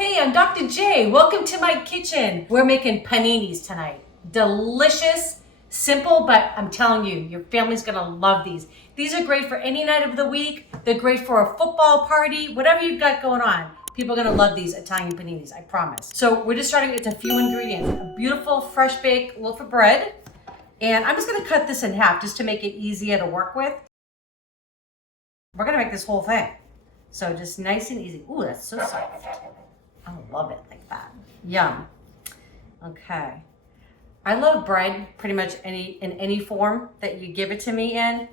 Hey, I'm Dr. J. Welcome to my kitchen. We're making paninis tonight. Delicious, simple, but I'm telling you, your family's gonna love these. These are great for any night of the week. They're great for a football party, whatever you've got going on. People are gonna love these Italian paninis, I promise. So we're just starting, it's a few ingredients. A beautiful fresh baked loaf of bread. And I'm just gonna cut this in half just to make it easier to work with. We're gonna make this whole thing. So just nice and easy. Ooh, that's so soft. I love it like that. Yum. Okay. I love bread pretty much in any form that you give it to me in,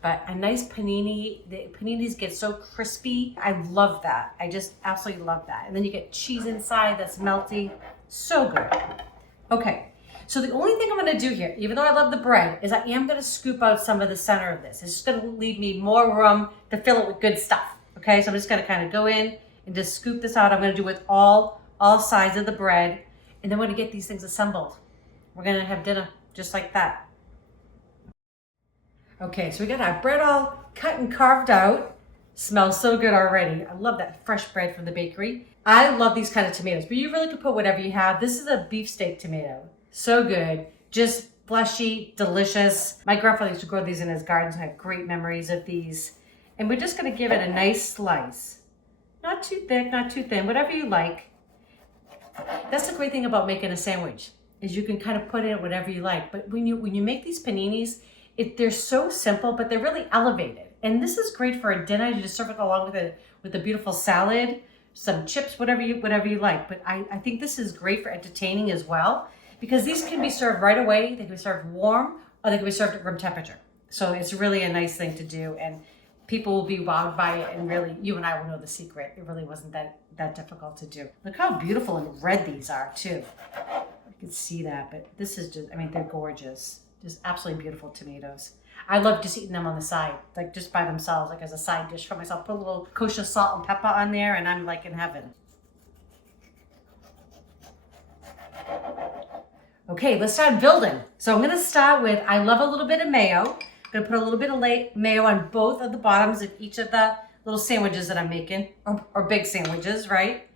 but a nice panini, the paninis get so crispy. I love that. I just absolutely love that. And then you get cheese inside that's melty. So good. Okay. So the only thing I'm going to do here, even though I love the bread, is I am going to scoop out some of the center of this. It's just going to leave me more room to fill it with good stuff. Okay, so I'm just going to kind of go in and just scoop this out. I'm going to do with all sides of the bread, and then we're going to get these things assembled. We're going to have dinner just like that. Okay, so we got our bread all cut and carved out. Smells so good already. I love that fresh bread from the bakery. I love these kind of tomatoes, but you really could put whatever you have. This is a beefsteak tomato. So good, just fleshy, delicious. My grandfather used to grow these in his garden, so I have great memories of these. And we're just gonna give it a nice slice. Not too thick, not too thin, whatever you like. That's the great thing about making a sandwich, is you can kind of put in whatever you like. But when you make these paninis, they're so simple, but they're really elevated. And this is great for a dinner. You just serve it along with a beautiful salad, some chips, whatever you like. But I think this is great for entertaining as well, because these can be served right away. They can be served warm, or they can be served at room temperature. So it's really a nice thing to do, and people will be wowed by it, and really, you and I will know the secret. It really wasn't that difficult to do. Look how beautiful and red these are too. You can see that, but this is just, I mean, they're gorgeous. Just absolutely beautiful tomatoes. I love just eating them on the side, like just by themselves, like as a side dish for myself. Put a little kosher salt and pepper on there, and I'm like in heaven. Okay, let's start building. So I'm gonna start with, I love a little bit of mayo. I'm gonna put a little bit of mayo on both of the bottoms of each of the little sandwiches that I'm making, or big sandwiches, right?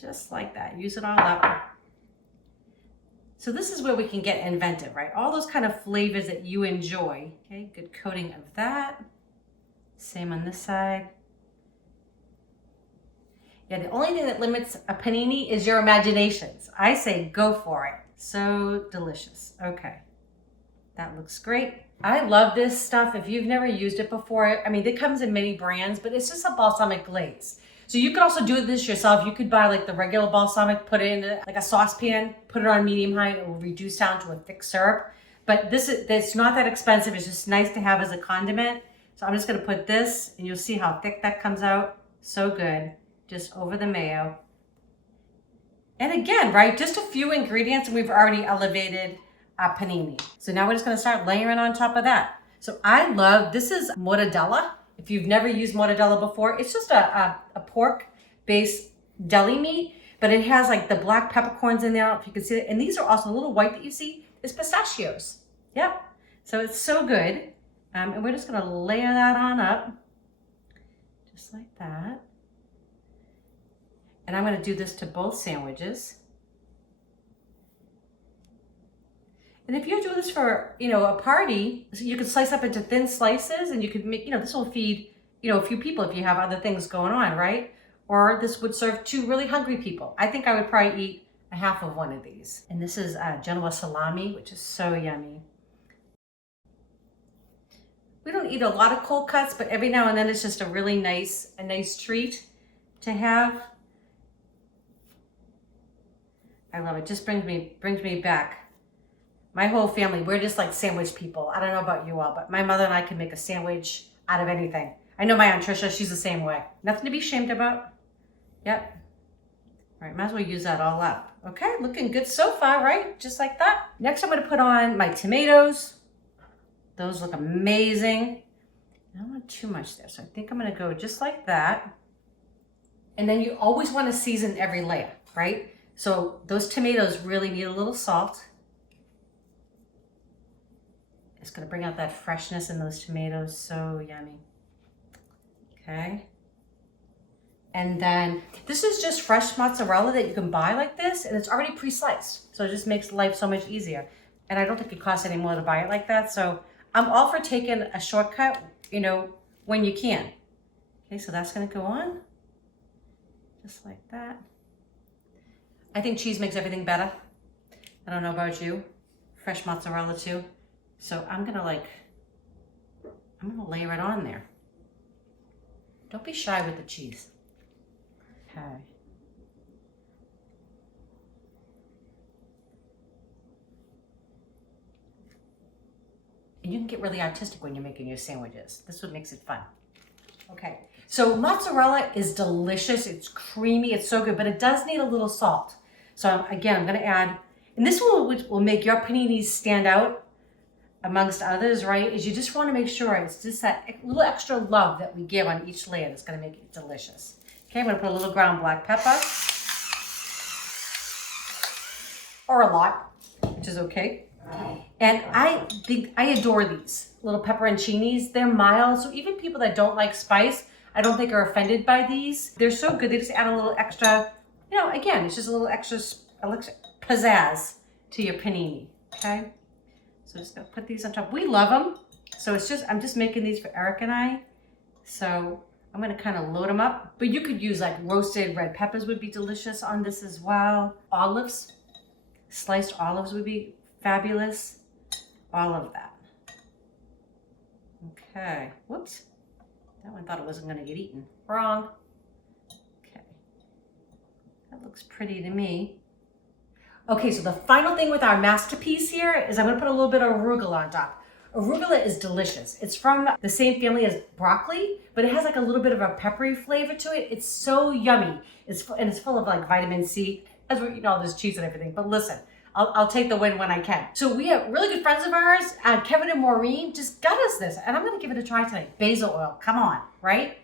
Just like that, use it all up. So this is where we can get inventive, right? All those kind of flavors that you enjoy. Okay, good coating of that. Same on this side. Yeah, the only thing that limits a panini is your imaginations. I say go for it. So delicious. Okay. That looks great. I love this stuff. If you've never used it before, I mean, it comes in many brands, but it's just a balsamic glaze. So you could also do this yourself. You could buy like the regular balsamic, put it in like a saucepan, put it on medium high, and it will reduce down to a thick syrup. But it's not that expensive. It's just nice to have as a condiment. So I'm just gonna put this, and you'll see how thick that comes out. So good, just over the mayo. And again, right, just a few ingredients, and we've already elevated panini. So now we're just gonna start layering on top of that. So I love, this is mortadella. If you've never used mortadella before, it's just a pork-based deli meat, but it has like the black peppercorns in there, if you can see it. And these are also a little white that you see, is pistachios. Yep, so it's so good. And we're just gonna layer that on up, just like that. And I'm gonna do this to both sandwiches. And if you're doing this for, a party, so you can slice up into thin slices, and you could make, this will feed, a few people if you have other things going on, right? Or this would serve 2 really hungry people. I think I would probably eat a half of one of these. And this is Genoa Salami, which is so yummy. We don't eat a lot of cold cuts, but every now and then it's just a really nice treat to have. I love it. Just brings me back. My whole family, we're just like sandwich people. I don't know about you all, but my mother and I can make a sandwich out of anything. I know my Aunt Trisha, she's the same way. Nothing to be ashamed about. Yep. All right, might as well use that all up. Okay, looking good so far, right? Just like that. Next, I'm gonna put on my tomatoes. Those look amazing. I don't want too much there, so I think I'm gonna go just like that. And then you always wanna season every layer, right? So those tomatoes really need a little salt. It's gonna bring out that freshness in those tomatoes, so yummy. Okay. And then this is just fresh mozzarella that you can buy like this, and it's already pre-sliced. So it just makes life so much easier. And I don't think it costs any more to buy it like that. So I'm all for taking a shortcut, you know, when you can. Okay, so that's gonna go on. Just like that. I think cheese makes everything better. I don't know about you. Fresh mozzarella too. So I'm gonna layer it on there. Don't be shy with the cheese. Okay. And you can get really artistic when you're making your sandwiches. This is what makes it fun. Okay, so mozzarella is delicious. It's creamy, it's so good, but it does need a little salt. So again, I'm gonna add, and this will make your paninis stand out amongst others, right? Is you just wanna make sure it's just that little extra love that we give on each layer that's gonna make it delicious. Okay, I'm gonna put a little ground black pepper. Or a lot, which is okay. And I adore these little pepperoncinis. They're mild, so even people that don't like spice, I don't think are offended by these. They're so good, they just add a little extra, you know, again, it's just a little extra pizzazz to your panini, okay? So just gonna put these on top. We love them, so I'm just making these for Eric and I. So I'm gonna kind of load them up, but you could use like roasted red peppers would be delicious on this as well. Olives, sliced olives would be fabulous. All of that. Okay, whoops. That one thought it wasn't gonna get eaten. Wrong. Okay, that looks pretty to me. Okay, so the final thing with our masterpiece here is I'm gonna put a little bit of arugula on top. Arugula is delicious. It's from the same family as broccoli, but it has like a little bit of a peppery flavor to it. It's so yummy. It's full of like vitamin C. As we're eating all this cheese and everything. But listen, I'll take the win when I can. So we have really good friends of ours, Kevin and Maureen, just got us this, and I'm gonna give it a try tonight. Basil oil, come on, right?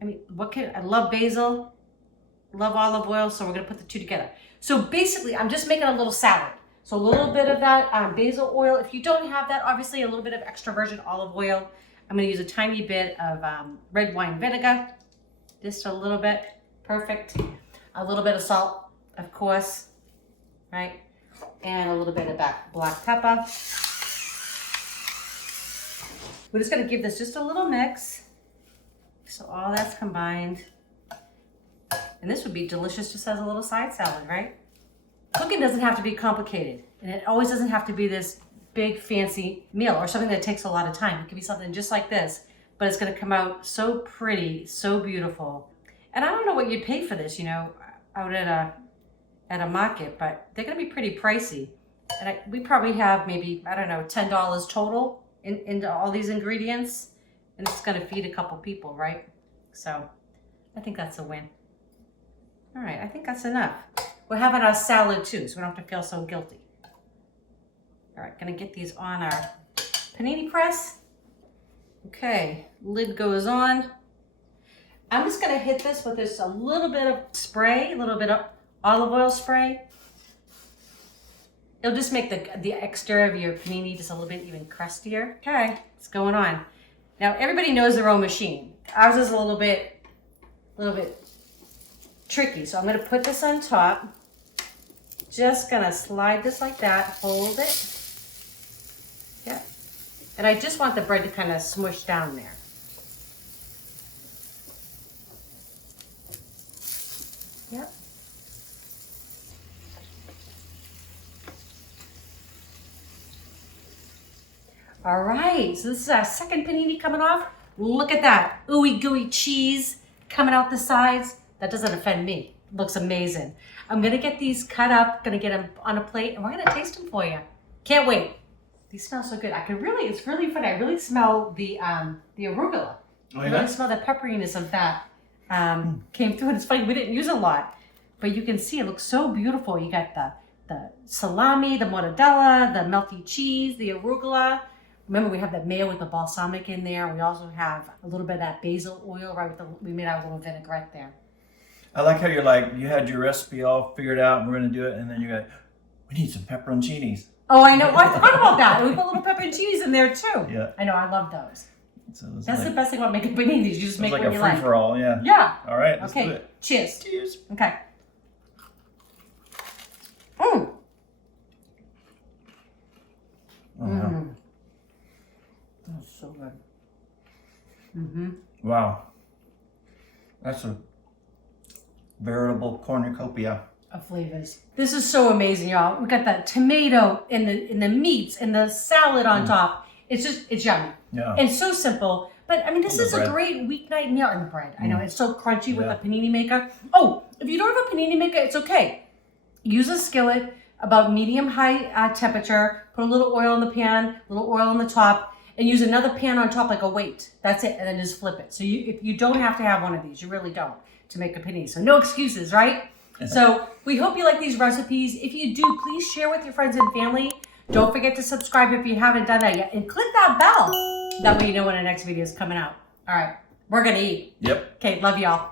I mean, I love basil, love olive oil, so we're gonna put the two together. So basically, I'm just making a little salad. So a little bit of that basil oil. If you don't have that, obviously a little bit of extra virgin olive oil. I'm gonna use a tiny bit of red wine vinegar, just a little bit, perfect. A little bit of salt, of course, right? And a little bit of black pepper. We're just gonna give this just a little mix. So all that's combined. And this would be delicious just as a little side salad, right? Cooking doesn't have to be complicated. And it always doesn't have to be this big fancy meal or something that takes a lot of time. It could be something just like this, but it's gonna come out so pretty, so beautiful. And I don't know what you'd pay for this, you know, out at a market, but they're gonna be pretty pricey. And we probably have maybe, I don't know, $10 total into all these ingredients. And it's gonna feed a couple people, right? So I think that's a win. All right, I think that's enough. We're having our salad too, so we don't have to feel so guilty. All right, gonna get these on our panini press. Okay, lid goes on. I'm just gonna hit this with a little bit of spray, a little bit of olive oil spray. It'll just make the exterior of your panini just a little bit even crustier. Okay, it's going on. Now everybody knows their own machine. Ours is a little bit tricky. So I'm gonna put this on top. Just gonna slide this like that, hold it. Yeah. And I just want the bread to kind of smush down there. Yep. All right, so this is our second panini coming off. Look at that, ooey gooey cheese coming out the sides. That doesn't offend me. It looks amazing. I'm gonna get these cut up, gonna get them on a plate, and we're gonna taste them for you. Can't wait. These smell so good. It's really funny. I really smell the arugula. Oh, yeah? I really smell the pepperiness of that came through. And it's funny, we didn't use a lot, but you can see it looks so beautiful. You got the salami, the mortadella, the melty cheese, the arugula. Remember, we have that mayo with the balsamic in there. We also have a little bit of that basil oil, right? We made our little vinaigrette there. I like how you had your recipe all figured out and we're going to do it. And then you go, we need some pepperoncinis. Oh, I know. Oh, I forgot about that. We put little pepperoncinis in there too. Yeah. I know. I love those. So That's the best thing about making paninis. You just make like what a you like. free-for-all, yeah. Yeah. All right, let's okay. do it. Cheers. Cheers. Okay. Mm. Oh, yeah. That's so good. Mm-hmm. Wow. That's a veritable cornucopia of flavors. This is so amazing, y'all. We got that tomato and the meats and the salad on top. It's yummy. Yeah. And so simple. But I mean, this is bread. a great weeknight meal. And the bread. I know it's so crunchy with Yeah. a panini maker. Oh, if you don't have a panini maker, it's okay. Use a skillet about medium-high temperature. Put a little oil in the pan, a little oil on the top, and use another pan on top like a weight. That's it, and then just flip it. So if you don't have to have one of these, you really don't, to make a panini. So no excuses, right? So we hope you like these recipes. If you do, please share with your friends and family. Don't forget to subscribe if you haven't done that yet, and click that bell. That way you know when our next video is coming out. All right, we're gonna eat. Yep. Okay, love y'all.